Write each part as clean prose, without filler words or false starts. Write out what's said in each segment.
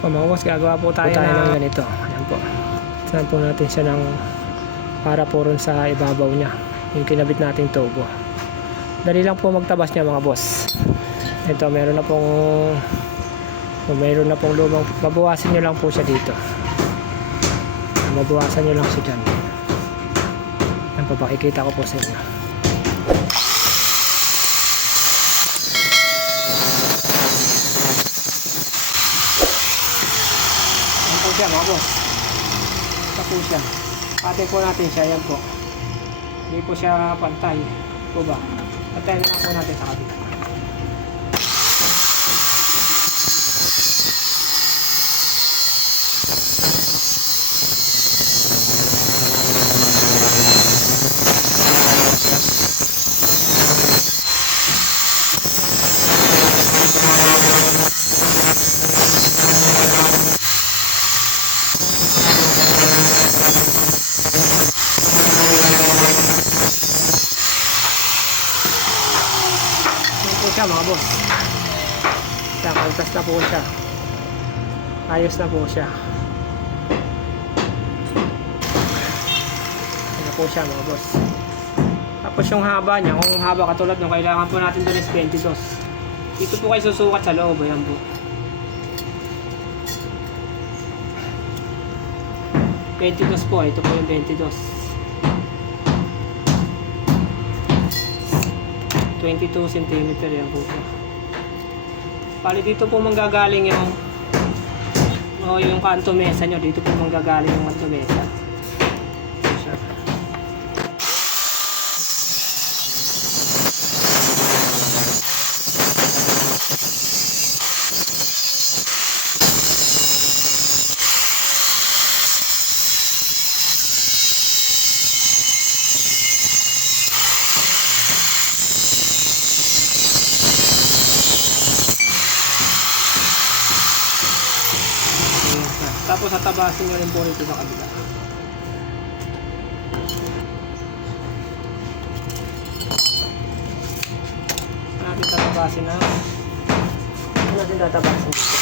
So mga boss, gagawa po tayo ng ganito. Ayan po. Saan po natin siya ng para po ron sa ibabaw niya. Yung kinabit nating tubo. Dali lang po magtabas niya mga boss. Ito meron na pong lumang, babawasan nyo lang po siya dito. Babawasan nyo lang siya dyan. Yan po, pakikita ko po sa inyo. Yan po siya mga boss. Ito po siya. Pati po natin siya, yan po. Hindi po siya pantay. Po ba? Patay na lang po natin sa kabila. Mga boss, kaltas na po siya, ayos na po siya. Yan na po siya mga boss. Tapos yung haba niya, kung haba katulad nung kailangan po natin doon is 22. Dito po kayo susukat sa loob. Ayan po, 22 po. Ito po yung 22, 22 cm. Yan po siya. Bali dito po manggagaling yung kanto mesa nyo. Dito po manggagaling yung kanto mesa. Ito siya. Tapos tatabasin nyo rin po rito sa kabila. Natin tatabasin na. Natin tatabasin dito.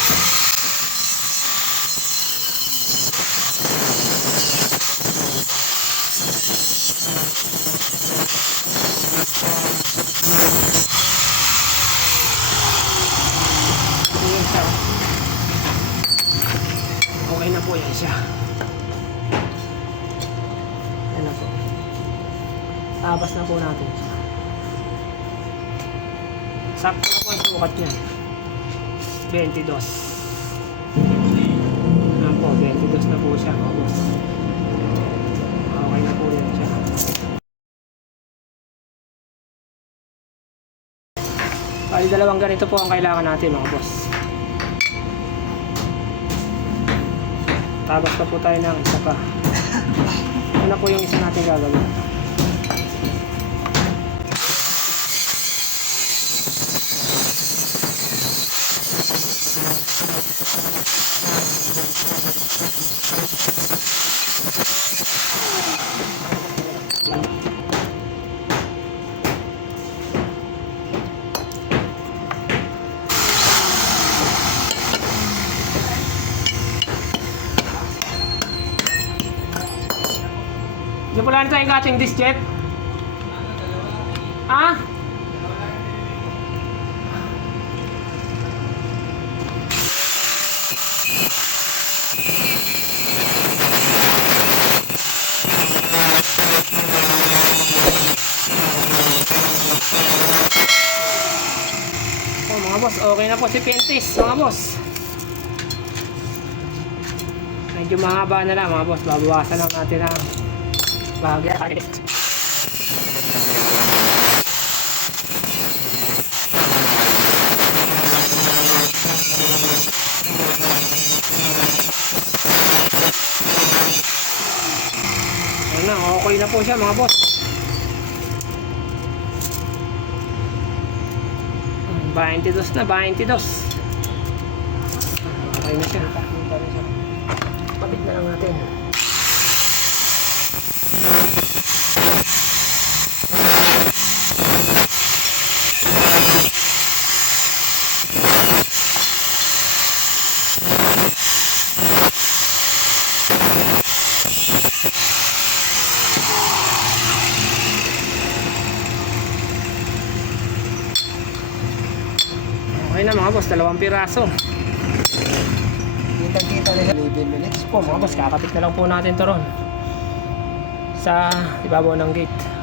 Okay na po yan siya. Yan na po. Tabas na po natin siya. Sakto na po ang sukat niya. 22. Yan po, 22 na po siya mga boss. Okay na po yan siya. Bali dalawang ganito po ang kailangan natin mga boss. Tabas pa po tayo ng isa pa. Ano po yung isa natin gagawin? Di pala na tayo kating disc jet? Ah? Oh mga boss, okay na po si Pentis mga boss. Medyo mahaba na lang mga boss, babawasan lang natin ang bahagya. Ayan na, okay na po siya mga boss. 22 na, 22. Okay na siya. Kapit na lang natin. Okay na mga boss, 2 piraso. Kita-kita nila 11 minutes Po mga boss, kakapit na lang po natin to ron sa ibabaw ng gate.